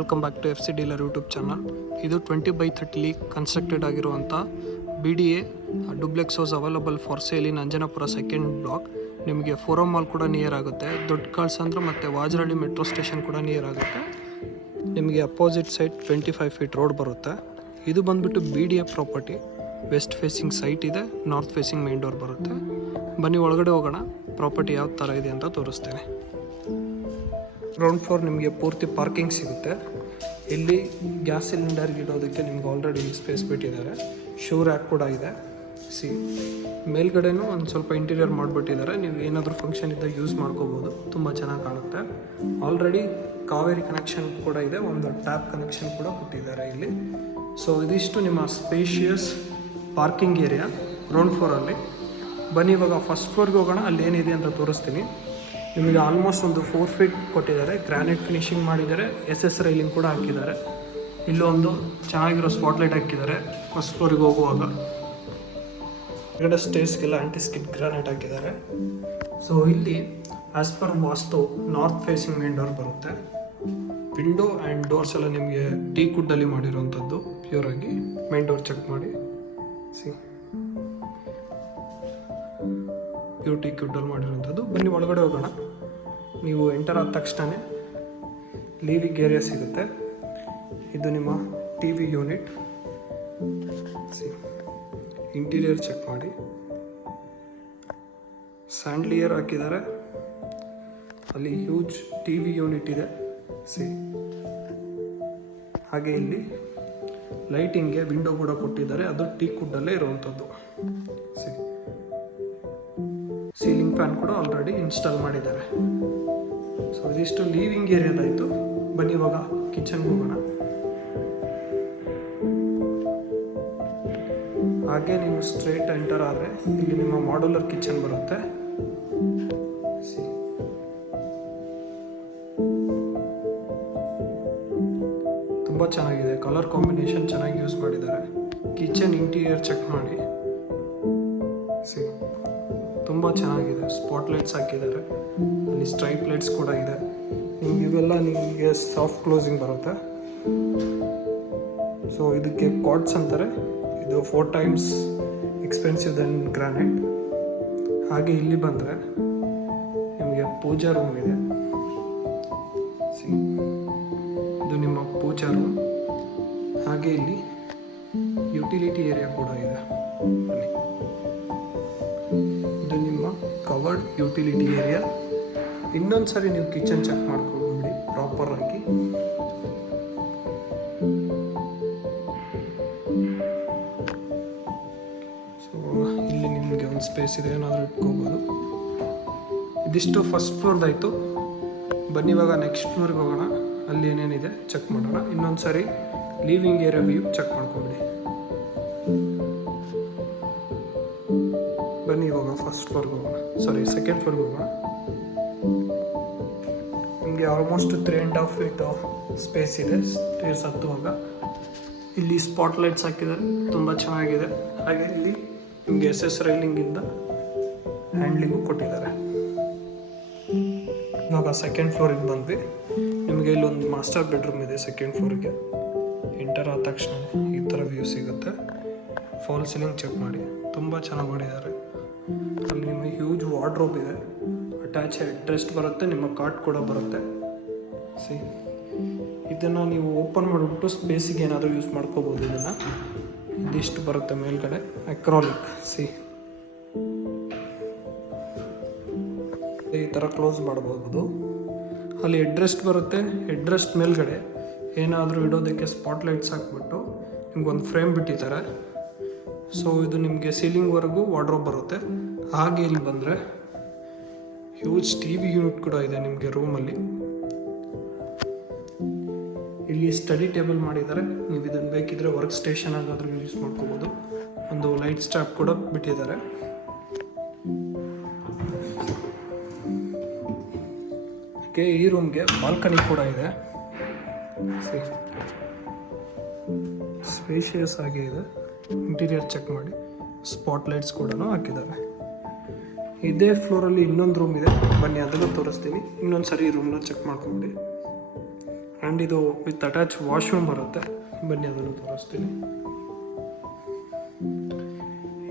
Welcome back to FC dealer YouTube channel. ಇದು 20/30 constructed ಆಗಿರುವಂಥ BDA duplex house available for sale in Anjanapura second block. ನಿಮಗೆ Forum mall ಕೂಡ near ಆಗುತ್ತೆ, ದೊಡ್ಡ ಕಾಳ್ಸಂದ್ರ ಮತ್ತು Vajarahalli metro station ಕೂಡ near ಆಗುತ್ತೆ. ನಿಮಗೆ ಅಪೋಸಿಟ್ ಸೈಡ್ 25 ಫೀಟ್ ರೋಡ್ ಬರುತ್ತೆ. ಇದು ಬಂದುಬಿಟ್ಟು BDA property. West facing site ಇದೆ, ನಾರ್ತ್ ಫೇಸಿಂಗ್ ಮೇನ್ ಡೋರ್ ಬರುತ್ತೆ. ಬನ್ನಿ ಒಳಗಡೆ ಹೋಗೋಣ, ಪ್ರಾಪರ್ಟಿ ಯಾವ ಥರ ಇದೆ ಅಂತ ತೋರಿಸ್ತೇನೆ. ಗ್ರೌಂಡ್ ಫ್ಲೋರ್ ನಿಮಗೆ ಪೂರ್ತಿ ಪಾರ್ಕಿಂಗ್ ಸಿಗುತ್ತೆ. ಇಲ್ಲಿ ಗ್ಯಾಸ್ ಸಿಲಿಂಡರ್ಗೆ ಇಡೋದಕ್ಕೆ ನಿಮ್ಗೆ ಆಲ್ರೆಡಿ ಸ್ಪೇಸ್ ಬಿಟ್ಟಿದ್ದಾರೆ. ಶೂ ರ್ಯಾಕ್ ಕೂಡ ಇದೆ. ಮೇಲ್ಗಡೆನೂ ಒಂದು ಸ್ವಲ್ಪ ಇಂಟೀರಿಯರ್ ಮಾಡಿಬಿಟ್ಟಿದ್ದಾರೆ. ನೀವು ಏನಾದರೂ ಫಂಕ್ಷನ್ ಇದ್ದಾಗ ಯೂಸ್ ಮಾಡ್ಕೋಬೋದು, ತುಂಬ ಚೆನ್ನಾಗಿ ಕಾಣುತ್ತೆ. ಆಲ್ರೆಡಿ ಕಾವೇರಿ ಕನೆಕ್ಷನ್ ಕೂಡ ಇದೆ, ಒಂದು ಟ್ಯಾಪ್ ಕನೆಕ್ಷನ್ ಕೂಡ ಕೊಟ್ಟಿದ್ದಾರೆ ಇಲ್ಲಿ. ಸೊ ಇದಿಷ್ಟು ನಿಮ್ಮ ಸ್ಪೇಷಿಯಸ್ ಪಾರ್ಕಿಂಗ್ ಏರಿಯಾ ಗ್ರೌಂಡ್ ಫ್ಲೋರಲ್ಲಿ. ಬನ್ನಿ ಇವಾಗ ಫಸ್ಟ್ ಫ್ಲೋರ್ಗೆ ಹೋಗೋಣ, ಅಲ್ಲಿ ಏನಿದೆ ಅಂತ ತೋರಿಸ್ತೀನಿ. ನಿಮಗೆ ಆಲ್ಮೋಸ್ಟ್ ಒಂದು 4 ಫೀಟ್ ಕೊಟ್ಟಿದ್ದಾರೆ, ಗ್ರಾನೈಟ್ ಫಿನಿಶಿಂಗ್ ಮಾಡಿದ್ದಾರೆ, SS ರೈಲಿಂಗ್ ಕೂಡ ಹಾಕಿದ್ದಾರೆ. ಇಲ್ಲೊಂದು ಚೆನ್ನಾಗಿರೋ ಸ್ಪಾಟ್ಲೈಟ್ ಹಾಕಿದ್ದಾರೆ ಫಸ್ಟ್ ಫ್ಲೋರಿಗೆ ಹೋಗುವಾಗ. ಹೊರಗಡೆ ಸ್ಟೇರ್ಸ್ಗೆಲ್ಲ ಆಂಟಿಸ್ಕಿಡ್ ಗ್ರಾನೈಟ್ ಹಾಕಿದ್ದಾರೆ. ಸೊ ಇಲ್ಲಿ ಆ್ಯಸ್ ಪರ್ ವಾಸ್ತು ನಾರ್ತ್ ಫೇಸಿಂಗ್ ಮೇನ್ ಡೋರ್ ಬರುತ್ತೆ. ವಿಂಡೋ ಆ್ಯಂಡ್ ಡೋರ್ಸ್ ಎಲ್ಲ ನಿಮಗೆ ಟೀ ಕುಡ್ಡಲ್ಲಿ ಮಾಡಿರೋವಂಥದ್ದು, ಪ್ಯೂರಾಗಿ. ಮೇನ್ ಡೋರ್ ಚೆಕ್ ಮಾಡಿ, ಪ್ಯೂರ್ ಟೀ ಕುಡ್ಡಲ್ಲಿ ಮಾಡಿರೋವಂಥದ್ದು. ಬನ್ನಿ ಒಳಗಡೆ ಹೋಗೋಣ. ನೀವು ಎಂಟರ್ ಆದ ತಕ್ಷಣ ಲಿವಿಂಗ್ ಏರಿಯಾ ಸಿಗುತ್ತೆ. ಇದು ನಿಮ್ಮ TV ಯೂನಿಟ್. ಇಂಟೀರಿಯರ್ ಚೆಕ್ ಮಾಡಿ, ಸ್ಯಾಂಡ್ಲಿಯರ್ ಹಾಕಿದ್ದಾರೆ. ಅಲ್ಲಿ ಹ್ಯೂಜ್ TV ಯೂನಿಟ್ ಇದೆ. ಹಾಗೆ ಇಲ್ಲಿ ಲೈಟಿಂಗ್ಗೆ ವಿಂಡೋ ಕೂಡ ಕೊಟ್ಟಿದ್ದಾರೆ, ಅದು ಟೀ ಕುಡ್ಡಲ್ಲೇ ಇರುವಂಥದ್ದು. ಸೀಲಿಂಗ್ ಫ್ಯಾನ್ ಕೂಡ ಆಲ್ರೆಡಿ ಇನ್ಸ್ಟಾಲ್ ಮಾಡಿದ್ದಾರೆ. ಸೊ ಇದಿಷ್ಟು ಲಿವಿಂಗ್ ಏರಿಯಾದಾಯಿತು. ಬನ್ನಿ ಇವಾಗ ಕಿಚನ್ಗೆ ಹೋಗೋಣ. ಹಾಗೆ ನೀವು ಸ್ಟ್ರೇಟ್ ಎಂಟರ್ ಆದರೆ ಇಲ್ಲಿ ನಿಮ್ಮ ಮಾಡ್ಯುಲರ್ ಕಿಚನ್ ಬರುತ್ತೆ. ತುಂಬ ಚೆನ್ನಾಗಿದೆ, ಕಲರ್ ಕಾಂಬಿನೇಷನ್ ಚೆನ್ನಾಗಿ ಯೂಸ್ ಮಾಡಿದ್ದಾರೆ. ಕಿಚನ್ ಇಂಟೀರಿಯರ್ ಚೆಕ್ ಮಾಡಿ, ತುಂಬ ಚೆನ್ನಾಗಿದೆ. ಸ್ಪಾಟ್ಲೈಟ್ಸ್ ಹಾಕಿದ್ದಾರೆ, ಅಲ್ಲಿ ಸ್ಟ್ರೈಪ್ ಲೈಟ್ಸ್ ಕೂಡ ಇದೆ. ನಿಮ್ಗೆ ಇವೆಲ್ಲ ನಿಮಗೆ ಸಾಫ್ಟ್ ಕ್ಲೋಸಿಂಗ್ ಬರುತ್ತೆ. ಸೊ ಇದಕ್ಕೆ ಕಾಟ್ಸ್ ಅಂತಾರೆ. ಇದು 4 ಟೈಮ್ಸ್ ಎಕ್ಸ್ಪೆನ್ಸಿವ್ ದೆನ್ ಗ್ರಾನೈಟ್. ಹಾಗೆ ಇಲ್ಲಿ ಬಂದರೆ ನಿಮಗೆ ಪೂಜಾ ರೂಮ್ ಇದೆ. ಇದು ನಿಮ್ಮ ಪೂಜಾ ರೂಮ್. ಹಾಗೆ ಇಲ್ಲಿ ಯುಟಿಲಿಟಿ ಏರಿಯಾ ಕೂಡ ಇದೆ. ಇದು ನಿಮ್ಮ ಕವರ್ಡ್ ಯುಟಿಲಿಟಿ ಏರಿಯಾ. ಇನ್ನೊಂದು ಸರಿ ನೀವು ಕಿಚನ್ ಚೆಕ್ ಮಾಡ್ಕೊಂಡ್ಬಿಡಿ ಪ್ರಾಪರ್ ಆಗಿ. ಸೊ ಇಲ್ಲಿ ನಿಮಗೆ ಒಂದು ಸ್ಪೇಸ್ ಇದೆ, ಏನಾದರೂ ಇಟ್ಕೋಬೋದು. ಇದಿಷ್ಟು ಫಸ್ಟ್ ಫ್ಲೋರ್ದಾಯಿತು. ಬನ್ನಿ ಇವಾಗ ನೆಕ್ಸ್ಟ್ ಫ್ಲೋರ್ಗೆ ಹೋಗೋಣ, ಅಲ್ಲಿ ಏನೇನಿದೆ ಚೆಕ್ ಮಾಡೋಣ. ಇನ್ನೊಂದು ಸರಿ ಲಿವಿಂಗ್ ಏರಿಯಾ ವ್ಯೂ ಚೆಕ್ ಮಾಡ್ಕೊಂಬಿಡಿ. ಬನ್ನಿ ಇವಾಗ ಫಸ್ಟ್ ಫ್ಲೋರ್ಗೆ ಹೋಗೋಣ, ಸೆಕೆಂಡ್ ಫ್ಲೋರ್ಗೆ ಹೋಗೋಣ. ನಿಮಗೆ ಆಲ್ಮೋಸ್ಟ್ 3.5 ಫೀಟ್ ಸ್ಪೇಸ್ ಇದೆ ಸ್ಟೇರ್ಸ್ ಹತ್ತುವಾಗ. ಇಲ್ಲಿ ಸ್ಪಾಟ್ಲೈಟ್ಸ್ ಹಾಕಿದ್ದಾರೆ, ತುಂಬ ಚೆನ್ನಾಗಿದೆ. ಹಾಗೆ ಇಲ್ಲಿ ನಿಮಗೆ SS ರೈಲಿಂಗಿಂದ ಹ್ಯಾಂಡ್ಲಿಂಗು ಕೊಟ್ಟಿದ್ದಾರೆ. ಇವಾಗ ಸೆಕೆಂಡ್ ಫ್ಲೋರಿಗೆ ಬಂದ್ವಿ. ನಿಮಗೆ ಇಲ್ಲೊಂದು ಮಾಸ್ಟರ್ ಬೆಡ್ರೂಮ್ ಇದೆ ಸೆಕೆಂಡ್ ಫ್ಲೋರಿಗೆ. ಎಂಟರ್ ಆದ ತಕ್ಷಣ ಈ ಥರ ವ್ಯೂ ಸಿಗುತ್ತೆ. ಫಾಲ್ ಸೀಲಿಂಗ್ ಚೆಕ್ ಮಾಡಿ, ತುಂಬ ಚೆನ್ನಾಗಿ ಮಾಡಿದ್ದಾರೆ. ಅಲ್ಲಿ ನಿಮಗೆ ಹ್ಯೂಜ್ ವಾರ್ಡ್ರೋಬ್ ಇದೆ, ಅಟ್ಯಾಚ್ ಡ್ರೆಸ್ಟ್ ಬರುತ್ತೆ, ನಿಮ್ಮ ಕಾಟ್ ಕೂಡ ಬರುತ್ತೆ. ಇದನ್ನು ನೀವು ಓಪನ್ ಮಾಡಿಬಿಟ್ಟು ಸ್ಪೇಸಿಗೆ ಏನಾದರೂ ಯೂಸ್ ಮಾಡ್ಕೋಬೋದು. ಇದನ್ನು ಇದಿಷ್ಟು ಬರುತ್ತೆ ಮೇಲ್ಗಡೆ ಅಕ್ರಾಲಿಕ್. ಈ ಥರ ಕ್ಲೋಸ್ ಮಾಡ್ಬೋದು. ಅಲ್ಲಿ ಹೆಡ್ರೆಸ್ಟ್ ಬರುತ್ತೆ. ಹೆಡ್ರೆಸ್ಟ್ ಮೇಲ್ಗಡೆ ಏನಾದರೂ ಇಡೋದಕ್ಕೆ ಸ್ಪಾಟ್ಲೈಟ್ಸ್ ಹಾಕ್ಬಿಟ್ಟು ನಿಮ್ಗೊಂದು ಫ್ರೇಮ್ ಬಿಟ್ಟಿದ್ದಾರೆ. ಸೊ ಇದು ನಿಮಗೆ ಸೀಲಿಂಗ್ವರೆಗೂ ವಾರ್ಡ್ರೋಬ್ ಬರುತ್ತೆ. ಹಾಗೆ ಇಲ್ಲಿ ಬಂದರೆ ಹ್ಯೂಜ್ TV ಯೂನಿಟ್ ಕೂಡ ಇದೆ ನಿಮಗೆ ರೂಮಲ್ಲಿ. ಇಲ್ಲಿ ಸ್ಟಡಿ ಟೇಬಲ್ ಮಾಡಿದ್ದಾರೆ. ನೀವು ಇದನ್ನು ಬೇಕಿದ್ರೆ ವರ್ಕ್ ಸ್ಟೇಷನ್ ಆಗಾದರೂ ಯೂಸ್ ಮಾಡ್ಕೋಬೋದು. ಒಂದು ಲೈಟ್ ಸ್ಟ್ಯಾಪ್ ಕೂಡ ಬಿಟ್ಟಿದ್ದಾರೆ. ಹಾಗೆ ಈ ರೂಮ್ಗೆ ಬಾಲ್ಕನಿ ಕೂಡ ಇದೆ. ಸ್ಪೇಷಿಯಸ್ ಆಗಿ ಇದೆ. ಇಂಟೀರಿಯರ್ ಚೆಕ್ ಮಾಡಿ, ಸ್ಪಾಟ್ಲೈಟ್ಸ್ ಕೂಡ ಹಾಕಿದ್ದಾರೆ. ಇದೇ ಫ್ಲೋರಲ್ಲಿ ಇನ್ನೊಂದು ರೂಮ್ ಇದೆ, ಬನ್ನಿ ಅದನ್ನು ತೋರಿಸ್ತೀನಿ. ಇನ್ನೊಂದು ಸರಿ ಈ ರೂಮ್ನ ಚೆಕ್ ಮಾಡ್ಕೊಂಬಿಡಿ. ಆ್ಯಂಡ್ ಇದು ವಿತ್ ಅಟ್ಯಾಚ್ ವಾಶ್ರೂಮ್ ಬರುತ್ತೆ. ಬನ್ನಿ ಅದನ್ನು ತೋರಿಸ್ತೀನಿ.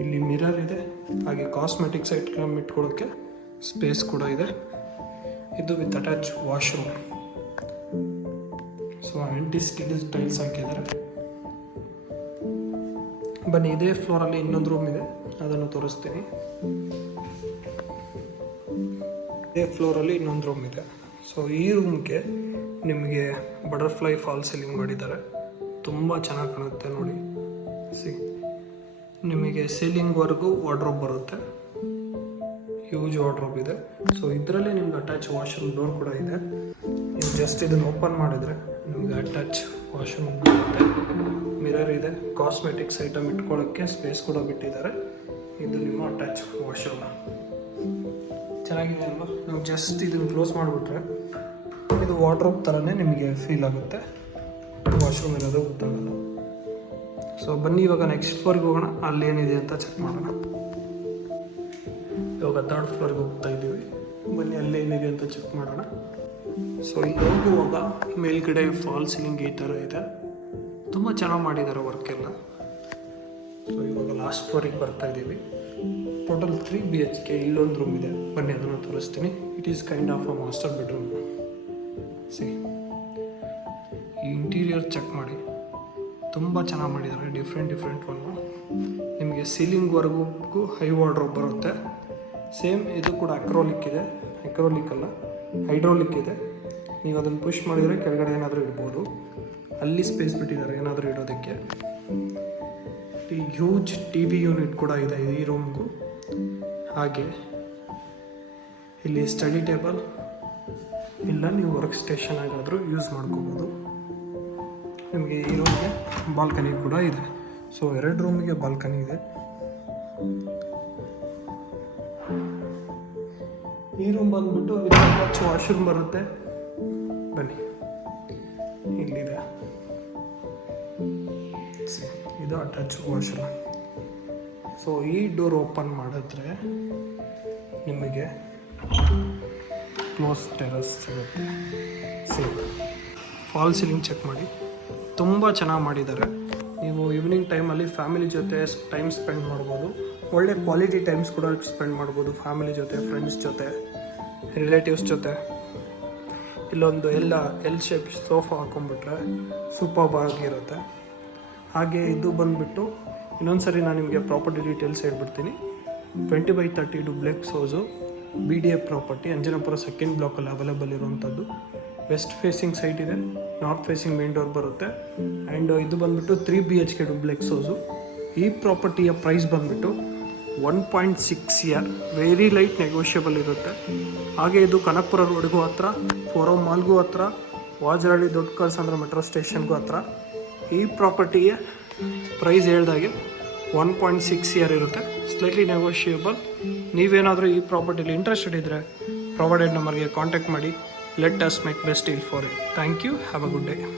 ಇಲ್ಲಿ ಮಿರರ್ ಇದೆ, ಹಾಗೆ ಕಾಸ್ಮೆಟಿಕ್ಸ್ ಐಟಮ್ ಇಟ್ಕೊಳ್ಳೋಕ್ಕೆ ಸ್ಪೇಸ್ ಕೂಡ ಇದೆ. ಇದು with attach washroom. So anti skid tiles ಹಾಕಿದ್ದಾರೆ. ಬನ್ನಿ ಇದೇ ಫ್ಲೋರಲ್ಲಿ ಇನ್ನೊಂದು ರೂಮ್ ಇದೆ, ಅದನ್ನು ತೋರಿಸ್ತೀನಿ. ಇದೇ ಫ್ಲೋರಲ್ಲಿ ಇನ್ನೊಂದು ರೂಮ್ ಇದೆ. ಸೊ ಈ ರೂಮ್ಗೆ ನಿಮಗೆ ಬಟರ್ಫ್ಲೈ ಫಾಲ್ ಸೀಲಿಂಗ್ ಮಾಡಿದ್ದಾರೆ. ತುಂಬ ಚೆನ್ನಾಗಿ ಕಾಣುತ್ತೆ ನೋಡಿ. ನಿಮಗೆ ಸೀಲಿಂಗ್ವರೆಗೂ ವಾರ್ಡ್ರೋಬ್ ಬರುತ್ತೆ, ಹ್ಯೂಜ್ ವಾರ್ಡ್ರೋಬ್ ಇದೆ. ಸೊ ಇದರಲ್ಲಿ ನಿಮ್ಗೆ ಅಟ್ಯಾಚ್ ವಾಶ್ರೂಮ್ ಡೋರ್ ಕೂಡ ಇದೆ. ನೀವು ಜಸ್ಟ್ ಇದನ್ನು ಓಪನ್ ಮಾಡಿದರೆ ನಿಮಗೆ ಅಟ್ಯಾಚ್ ವಾಶ್ರೂಮ್ ಬರುತ್ತೆ. ಮಿರರ್ ಇದೆ, ಕಾಸ್ಮೆಟಿಕ್ಸ್ ಐಟಮ್ ಇಟ್ಕೊಳ್ಳೋಕ್ಕೆ ಸ್ಪೇಸ್ ಕೂಡ ಬಿಟ್ಟಿದ್ದಾರೆ. ಇದು ನಿಮ್ಮ ಅಟ್ಯಾಚ್ ವಾಶ್ರೂಮ್. ಚೆನ್ನಾಗಿದೆ ಅಲ್ವಾ? ನೀವು ಜಸ್ಟ್ ಇದನ್ನು ಕ್ಲೋಸ್ ಮಾಡಿಬಿಟ್ರೆ ಇದು ವಾರ್ಡ್ರೋಬ್ ಥರನೇ ನಿಮಗೆ ಫೀಲ್ ಆಗುತ್ತೆ. ವಾಶ್ರೂಮ್ ಇರೋದು ಗೊತ್ತಾಗಲ್ಲ. ಸೊ ಬನ್ನಿ ಇವಾಗ ನೆಕ್ಸ್ಟ್ ಫ್ಲೋರ್ಗೆ ಹೋಗೋಣ, ಅಲ್ಲಿ ಏನಿದೆ ಅಂತ ಚೆಕ್ ಮಾಡೋಣ. ಇವಾಗ 3rd ಫ್ಲೋರ್ಗೆ ಹೋಗ್ತಾ ಇದ್ದೀವಿ. ಬನ್ನಿ ಅಲ್ಲಿ ಏನಿದೆ ಅಂತ ಚೆಕ್ ಮಾಡೋಣ. ಸೊ ಇಲ್ಲಿ ಹೋಗುವಾಗ ಮೇಲ್ಗಡೆ ಫಾಲ್ ಸೀಲಿಂಗ್ ಈ ಥರ ಇದೆ. ತುಂಬ ಚೆನ್ನಾಗಿ ಮಾಡಿದ್ದಾರೆ ವರ್ಕ್ ಎಲ್ಲ. ಸೊ ಇವಾಗ ಲಾಸ್ಟ್ ಫ್ಲೋರಿಗೆ ಬರ್ತಾ ಇದ್ದೀವಿ. Total 3 BHK. ಇಲ್ಲೊಂದು ರೂಮ್ ಇದೆ, ಬನ್ನಿ ಅದನ್ನು ತೋರಿಸ್ತೀನಿ. It is kind of a master bedroom. ಈ ಇಂಟೀರಿಯರ್ ಚೆಕ್ ಮಾಡಿ, ತುಂಬ ಚೆನ್ನಾಗಿ ಮಾಡಿದ್ದಾರೆ. ಡಿಫ್ರೆಂಟ್ ಒನ್ನು ನಿಮಗೆ ಸೀಲಿಂಗ್ವರೆಗೂ ಹೈ ವಾರ್ಡ್ರೋಬ್ ಬರುತ್ತೆ. ಸೇಮ್ ಇದು ಕೂಡ ಅಕ್ರೋಲಿಕ್ ಇದೆ, ಅಕ್ರೋಲಿಕ್ ಅಲ್ಲ ಹೈಡ್ರೋಲಿಕ್ ಇದೆ. ನೀವು ಅದನ್ನು ಪುಷ್ ಮಾಡಿದರೆ ಕೆಳಗಡೆ ಏನಾದರೂ ಇಡ್ಬೋದು. ಅಲ್ಲಿ ಸ್ಪೇಸ್ ಬಿಟ್ಟಿದ್ದಾರೆ ಏನಾದರೂ ಇಡೋದಕ್ಕೆ. ಈ ಹ್ಯೂಜ್ TV ಯೂನಿಟ್ ಕೂಡ ಇದೆ ಈ ರೂಮ್ಗೂ. ಹಾಗೆ ಇಲ್ಲಿ ಸ್ಟಡಿ ಟೇಬಲ್ ಇಲ್ಲ ನೀವು ವರ್ಕ್ ಸ್ಟೇಷನ್ ಆಗಾದರೂ ಯೂಸ್ ಮಾಡ್ಕೋಬೋದು. ನಿಮಗೆ ಈ ರೂಮ್ಗೆ ಬಾಲ್ಕನಿ ಕೂಡ ಇದೆ. ಸೊ 2 ರೂಮಿಗೆ ಬಾಲ್ಕನಿ ಇದೆ. ಈ ರೂಮ್ ಬಂದ್ಬಿಟ್ಟು ವಿತ್ ಅಟ್ಯಾಚ್ ವಾಶ್ರೂಮ್ ಬರುತ್ತೆ. ಬನ್ನಿ ಇಲ್ಲಿದೆ, ಇದು ಅಟ್ಯಾಚ್ ವಾಶ್ರೂಮ್. ಸೊ ಈ ಡೋರ್ ಓಪನ್ ಮಾಡಿದ್ರೆ ನಿಮಗೆ ಕ್ಲೋಸ್ ಟೆರಸ್ ಸಿಗುತ್ತೆ. ಫಾಲ್ ಸೀಲಿಂಗ್ ಚೆಕ್ ಮಾಡಿ, ತುಂಬ ಚೆನ್ನಾಗಿ ಮಾಡಿದ್ದಾರೆ. ನೀವು ಈವ್ನಿಂಗ್ ಟೈಮಲ್ಲಿ ಫ್ಯಾಮಿಲಿ ಜೊತೆ ಟೈಮ್ ಸ್ಪೆಂಡ್ ಮಾಡ್ಬೋದು. ಒಳ್ಳೆ ಕ್ವಾಲಿಟಿ ಟೈಮ್ಸ್ ಕೂಡ ಸ್ಪೆಂಡ್ ಮಾಡ್ಬೋದು ಫ್ಯಾಮಿಲಿ ಜೊತೆ, ಫ್ರೆಂಡ್ಸ್ ಜೊತೆ, ರಿಲೇಟಿವ್ಸ್ ಜೊತೆ. ಇಲ್ಲೊಂದು ಎಲ್ ಶೇಪ್ ಸೋಫಾ ಹಾಕೊಂಡ್ಬಿಟ್ರೆ ಸೂಪರ್ಬ್ ಆಗಿರುತ್ತೆ. ಹಾಗೆ ಇದು ಬಂದುಬಿಟ್ಟು ಇನ್ನೊಂದು ಸರಿ ನಾನು ನಿಮಗೆ ಪ್ರಾಪರ್ಟಿ ಡೀಟೇಲ್ಸ್ ಹೇಳ್ಬಿಡ್ತೀನಿ. 20/30 duplex house, BDA property, Anjanapura 2nd ಬ್ಲಾಕಲ್ಲಿ ಅವೈಲೇಬಲ್ ಇರುವಂಥದ್ದು. ವೆಸ್ಟ್ ಫೇಸಿಂಗ್ ಸೈಟ್ ಇದೆ, ನಾರ್ತ್ ಫೇಸಿಂಗ್ ಮೇನ್ ಡೋರ್ ಬರುತ್ತೆ. ಆ್ಯಂಡ್ ಇದು ಬಂದುಬಿಟ್ಟು 3 BHK ಡುಪ್ಲೆಕ್ಸ್ ಹೌಸು. ಈ ಪ್ರಾಪರ್ಟಿಯ ಪ್ರೈಸ್ ಬಂದುಬಿಟ್ಟು 1.6 CR, ವೆರಿ ಲೈಟ್ ನೆಗೋಷಿಯಬಲ್ ಇರುತ್ತೆ. ಹಾಗೆ ಇದು ಕನಕಪುರ ರೋಡ್ಗೂ ಹತ್ರ, ಫೋರಮ್ ಮಾಲ್ಗೂ ಹತ್ರ, ವಾಜರಳ್ಳಿ ದೊಡ್ಡ ಕಲ್ಸಂದ್ರ ಮೆಟ್ರೋ ಸ್ಟೇಷನ್ಗೂ ಹತ್ರ. ಈ ಪ್ರಾಪರ್ಟಿಯ ಪ್ರೈಸ್ ಹೇಳ್ದಾಗೆ 1.6 CR ಇರುತ್ತೆ, ಸ್ಲೈಟ್ಲಿ ನೆಗೋಷಿಯಬಲ್. ನೀವೇನಾದರೂ ಈ ಪ್ರಾಪರ್ಟಿಲಿ ಇಂಟ್ರೆಸ್ಟೆಡ್ ಇದ್ದರೆ ಪ್ರೊವೈಡೆಡ್ ನಂಬರ್ಗೆ ಕಾಂಟ್ಯಾಕ್ಟ್ ಮಾಡಿ. Let us make best deal for you. Thank you. Have a good day.